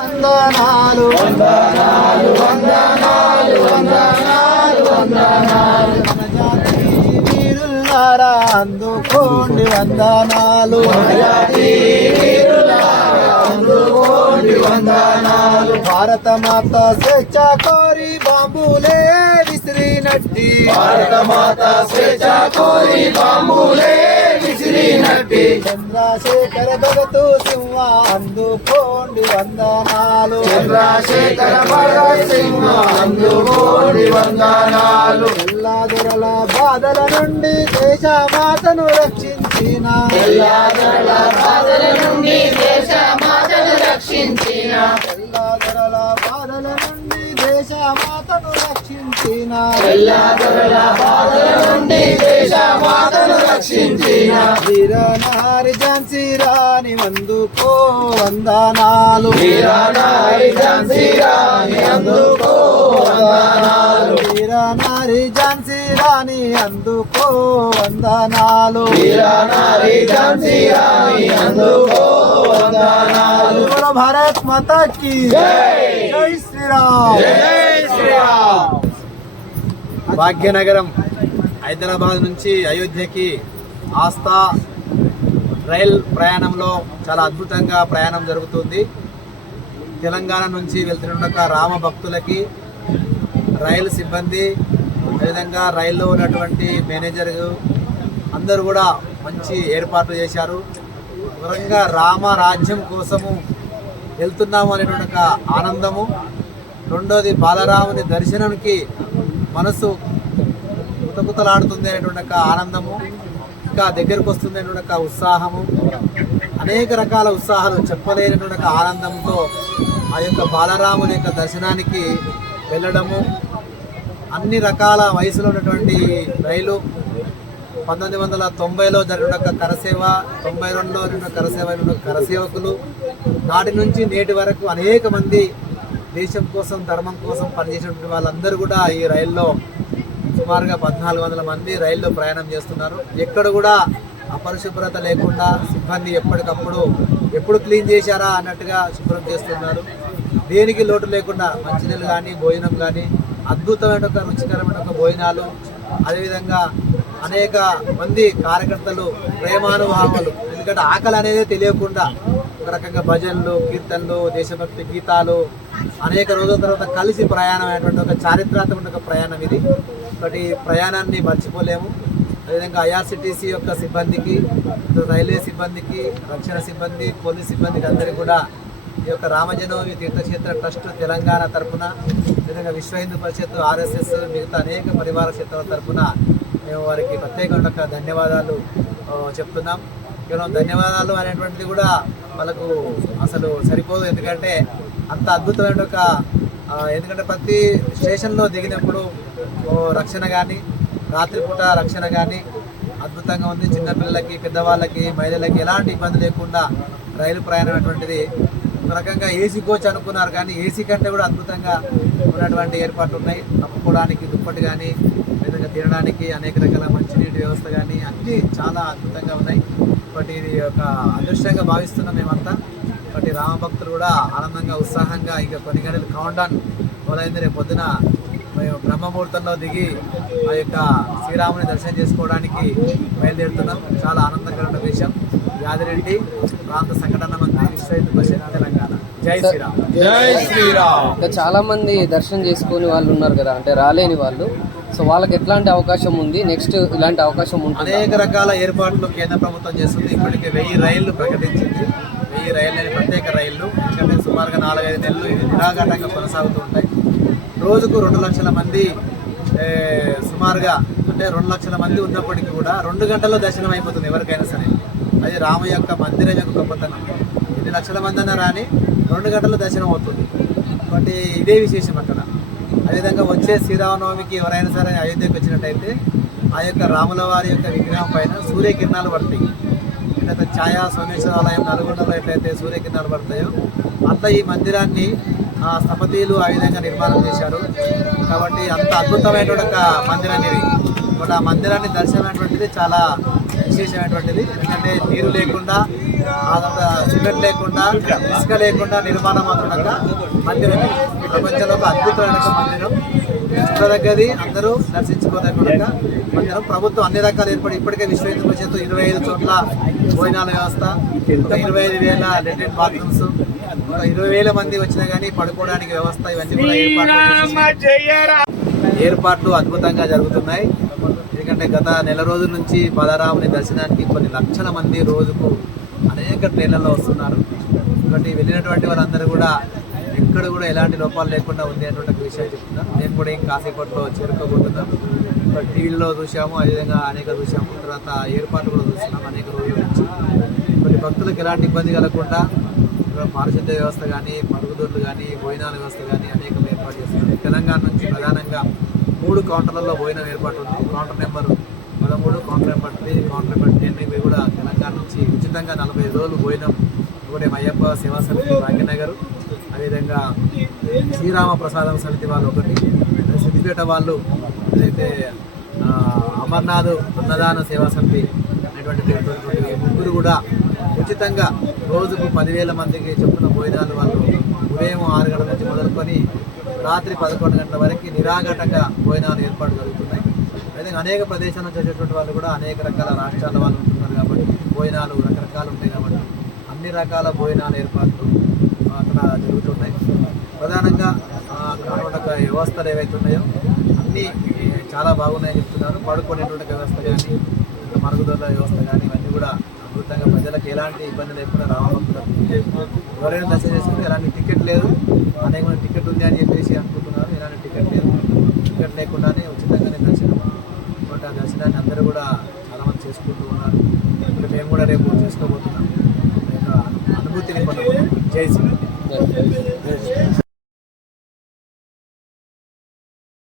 వందనాలు. వందనాలు. వందనాలు. వందనాలు వందనాలు మన అందుకోండి వందనాలు అందుకోండి వందనాలు భారత మాత స్వేచ్ఛ కోరి బాంబులే విసిరినట్టి. భారత మాత స్వేచ్ఛ కోరి బాంబులే విసిరినట్టి చంద్రశేఖర భగతు సింహ అందుకోండి వందనాలు. చంద్రశేఖర భగత్ సింహ అందుకోండి వందనాలు. ఎల్లా దొరల బాధల నుండి దేశ మాతను రక్షించిన. ఎల్లా దొరల బాధల నుండి దేశ మాతను రక్షించిన. ఎల్లా దొరల బాధల నుండి దేశ మాతను రక్షించిన. ఎల్లా దొరల బాధల నుండి రక్షించిన వీరనారి ఝాన్సీ రాణి అందుకో వందనాలు. వీరనారి ఝాన్సీ రాణి అందుకో వందనాలు. వీరనారి ఝాన్సీ రాణి అందుకో వందనాలు. వీరనారి ఝాన్సీ రాణి అందుకో వందనాలు. భారత్ మాతా కీ జై శ్రీరామ్. జై శ్రీరామ్. భాగ్యనగరం. హైదరాబాద్ నుంచి అయోధ్యకి ఆస్థా రైల్ ప్రయాణంలో చాలా అద్భుతంగా ప్రయాణం జరుగుతుంది. తెలంగాణ నుంచి వెళ్తున్న రామ భక్తులకి రైలు సిబ్బంది అదేవిధంగా రైల్లో ఉన్నటువంటి మేనేజర్ అందరూ కూడా మంచి ఏర్పాట్లు చేశారు. వివరంగా రామ రాజ్యం కోసము వెళ్తున్నాము అనేటువంటి ఆనందము. రెండోది బాలరాముని దర్శనానికి మనసు కుతకుతలాడుతుంది అనేటువంటి ఒక ఆనందము ఇంకా దగ్గరకు వస్తుంది అనేటువంటి ఒక ఉత్సాహము అనేక రకాల ఉత్సాహాలు చెప్పలేనటువంటి ఒక ఆనందంతో ఆ యొక్క బాలరాముని యొక్క దర్శనానికి వెళ్ళడము అన్ని రకాల వయసులో ఉన్నటువంటి రైలు పంతొమ్మిది వందల తొంభైలో జరిగిన ఒక కరసేవ తొంభై రెండులో జరిగిన కరసేవ కరసేవకులు నాటి నుంచి నేటి వరకు అనేక మంది దేశం కోసం ధర్మం కోసం పనిచేసినటువంటి వాళ్ళందరూ కూడా ఈ రైల్లో సుమారుగా పద్నాలుగు వందల మంది రైల్లో ప్రయాణం చేస్తున్నారు. ఎక్కడ కూడా అపరిశుభ్రత లేకుండా సిబ్బంది ఎప్పటికప్పుడు ఎప్పుడు క్లీన్ చేశారా అన్నట్టుగా శుభ్రం చేస్తున్నారు. దేనికి లోటు లేకుండా మంచినీళ్ళు కానీ భోజనం కానీ అద్భుతమైన ఒక రుచికరమైన ఒక భోజనాలు అదేవిధంగా అనేక మంది కార్యకర్తలు ప్రేమానుభావాలు ఎందుకంటే ఆకలి అనేది తెలియకుండా ఒక రకంగా భజనలు కీర్తనలు దేశభక్తి గీతాలు అనేక రోజుల తర్వాత కలిసి ప్రయాణం అయినటువంటి ఒక చారిత్రాత్మక ప్రయాణం ఇది. ఒకటి ప్రయాణాన్ని మర్చిపోలేము. అదేవిధంగా ఐఆర్సిటీసీ యొక్క సిబ్బందికి రైల్వే సిబ్బందికి రక్షణ సిబ్బంది పోలీస్ సిబ్బందికి అందరికీ కూడా ఈ యొక్క రామజనవమి తీర్థక్షేత్ర ట్రస్ట్ తెలంగాణ తరఫున అదేవిధంగా విశ్వ హిందూ పరిషత్ ఆర్ఎస్ఎస్ మిగతా అనేక పరివార క్షేత్రాల తరఫున మేము వారికి ప్రత్యేకమైన ఒక ధన్యవాదాలు చెప్తున్నాం. కేవలం ధన్యవాదాలు అనేటువంటిది కూడా వాళ్ళకు అసలు సరిపోదు. ఎందుకంటే అంత అద్భుతమైన ఒక ఎందుకంటే ప్రతి స్టేషన్లో దిగినప్పుడు ఓ రక్షణ కానీ రాత్రిపూట రక్షణ కానీ అద్భుతంగా ఉంది. చిన్నపిల్లలకి పెద్దవాళ్ళకి మహిళలకి ఎలాంటి ఇబ్బంది లేకుండా రైలు ప్రయాణం అటువంటిది ఒక రకంగా ఏసీ కోచ్ అనుకున్నారు కానీ ఏసీ కంటే కూడా అద్భుతంగా ఉన్నటువంటి ఏర్పాట్లు ఉన్నాయి కప్పుకోవడానికి దుప్పటి కానీ విధంగా తినడానికి అనేక రకాల మంచినీటి వ్యవస్థ కానీ అన్నీ చాలా అద్భుతంగా ఉన్నాయి. బట్ ఇది ఒక అదృష్టంగా భావిస్తున్నాం మేమంతా. బట్ ఈ రామభక్తులు కూడా ఆనందంగా ఉత్సాహంగా ఇక కొన్ని గంటలు కౌంటాన్ మొదలైంది. రేపు పొద్దున మేము బ్రహ్మముహూర్తంలో దిగి ఆ యొక్క శ్రీరాముని దర్శనం చేసుకోవడానికి బయలుదేరుతున్నాం. చాలా ఆనందకరమైన విషయం. యాదిరెడ్డి ప్రాంత సంఘటన మంత్రి తెలంగాణ. జై శ్రీరామ్. జై శ్రీరామ్. ఇంకా చాలా మంది దర్శనం చేసుకుని వాళ్ళు ఉన్నారు కదా అంటే రాలేని వాళ్ళు. సో వాళ్ళకి ఎట్లాంటి అవకాశం ఉంది? నెక్స్ట్ ఇలాంటి అవకాశం ఉంటుంది? అనేక రకాల ఏర్పాట్లు కేంద్ర ప్రభుత్వం చేస్తుంది. ఇప్పటికే వెయ్యి రైళ్ళు ప్రకటించింది. ఈ రైళ్ళని ప్రత్యేక రైళ్ళు ఎందుకంటే సుమారుగా నాలుగైదు నెలలు ఇవి నిరాఘాటంగా కొనసాగుతూ ఉంటాయి. రోజుకు రెండు లక్షల మంది సుమారుగా అంటే రెండు లక్షల మంది ఉన్నప్పటికీ కూడా రెండు గంటల్లో దర్శనం అయిపోతుంది ఎవరికైనా సరే. అది రామ యొక్క మందిరం యొక్క గొప్పతనం. ఎన్ని లక్షల మంది అన్న రాని రెండు గంటల్లో దర్శనం అవుతుంది. కాబట్టి ఇదే విశేషం అక్కడ. అదేవిధంగా వచ్చే శ్రీరామనవమికి ఎవరైనా సరే అయోధ్యకు వచ్చినట్టయితే ఆ యొక్క రాముల వారి యొక్క విగ్రహం పైన సూర్యకిరణాలు పడతాయి. ఎట్లయితే ఛాయా సోమేశ్వరాలయం నల్గొండలో ఎట్లయితే సూర్యకిరణాలు పడతాయో అట్లా ఈ మందిరాన్ని ఆ స్థపతీయులు ఆ విధంగా నిర్మాణం చేశారు. కాబట్టి అంత అద్భుతమైనటువంటి ఒక మందిరం ఇది. ఇప్పుడు ఆ మందిరాన్ని దర్శనమైనటువంటిది చాలా విశేషమైనటువంటిది. ఎందుకంటే నీరు లేకుండా సిమెంట్ లేకుండా ఇసుక లేకుండా నిర్మాణం మాత్రం మందిరం ప్రపంచంలో ఒక అద్భుతమైన మందిరం. చూడదగ్గది అందరూ దర్శించుకోదగ్గ మందిరం ప్రభుత్వం అన్ని రకాలు ఏర్పడి ఇప్పటికే విశ్వ హిందూ పరిషత్ ఇరవై ఐదు చోట్ల భోజనాల వ్యవస్థ ఒక ఇరవై ఐదు వేల లెటెడ్ బాత్రూమ్స్ ఇరవై వేల మంది వచ్చినా కానీ పడుకోవడానికి వ్యవస్థ ఇవన్నీ కూడా ఏర్పాట్లు ఏర్పాట్లు అద్భుతంగా జరుగుతున్నాయి. ఎందుకంటే గత నెల రోజుల నుంచి బలరాముని దర్శనానికి కొన్ని లక్షల మంది రోజుకు అనేక ట్రైన్లలో వస్తున్నారు. కాబట్టి వెళ్ళినటువంటి వాళ్ళందరూ కూడా ఎక్కడ కూడా ఎలాంటి లోపాలు లేకుండా ఉంది అనేటువంటి ఒక విషయం చెప్తున్నారు మేము కూడా ఇంకా కాసేపట్లో చేరుకోబోతున్నాం. ఇప్పుడు టీవీలో చూసాము అదేవిధంగా అనేక చూసాము తర్వాత ఏర్పాట్లు కూడా చూస్తున్నాం అనేక రోజుల నుంచి. కొన్ని భక్తులకు ఎలాంటి ఇబ్బంది కలగకుండా ఇక్కడ పారిశుద్ధ్య వ్యవస్థ కానీ మరుగుదొడ్లు కానీ భోజనాల వ్యవస్థ కానీ అనేక ఏర్పాటు చేస్తున్నారు. తెలంగాణ నుంచి ప్రధానంగా మూడు కౌంటర్లలో భోజనం ఏర్పాటు ఉంది. కౌంటర్ నెంబర్ పదమూడు counter number three counter number ten ఇవి కూడా తెలంగాణ నుంచి ఉచితంగా నలభై రోజులు భోజనం ఒకటి అయ్యప్ప సేవా సమితి భాగ్యనగర్. అదేవిధంగా శ్రీరామ ప్రసాదం సమితి వాళ్ళు ఒకటి సిద్దిపేట వాళ్ళు ఏదైతే అమర్నాథ్ అన్నదాన సేవా సమితి అనేటువంటి ముగ్గురు కూడా ఉచితంగా రోజుకు పదివేల మందికి చెప్పున భోజనాలు వాళ్ళు ఉదయం ఆరు గంటల నుంచి మొదలుకొని రాత్రి పదకొండు గంటల వరకు నిరాఘటంగా భోజనాలు ఏర్పాటు జరుగుతున్నాయి. అయితే అనేక ప్రదేశాల నుంచి వచ్చేటువంటి వాళ్ళు కూడా అనేక రకాల రాష్ట్రాల వాళ్ళు ఉంటున్నారు కాబట్టి భోజనాలు రకరకాలు ఉంటాయి కాబట్టి అన్ని రకాల భోజనాలు ఏర్పాట్లు అక్కడ జరుగుతున్నాయి. ప్రధానంగా అక్కడ వ్యవస్థలు ఏవైతే ఉన్నాయో అన్నీ చాలా బాగున్నాయని చెప్తున్నారు. పడుకునేటువంటి వ్యవస్థ కానీ ఇంకా మరుగుదొడ్ల వ్యవస్థ కానీ ఇవన్నీ కూడా అద్భుతంగా ప్రజలకు ఎలాంటి ఇబ్బంది లేకుండా రామభక్తులకు ఎవరైనా దర్శనం చేసుకుంటే ఎలాంటి టికెట్ లేదు. అనేక టికెట్ ఉంది అని చెప్పేసి అనుకుంటున్నారు. ఎలాంటి టికెట్ లేదు. టికెట్ లేకుండానే ఉచితంగానే దర్శనం కాబట్టి ఆ దర్శనాన్ని అందరూ కూడా చాలామంది చేసుకుంటూ ఉన్నారు. ఇప్పుడు మేము కూడా రేపు చేసుకోబోతున్నాం ఈ యొక్క అనుభూతిని పొందబోతున్నాం జై శ్రీ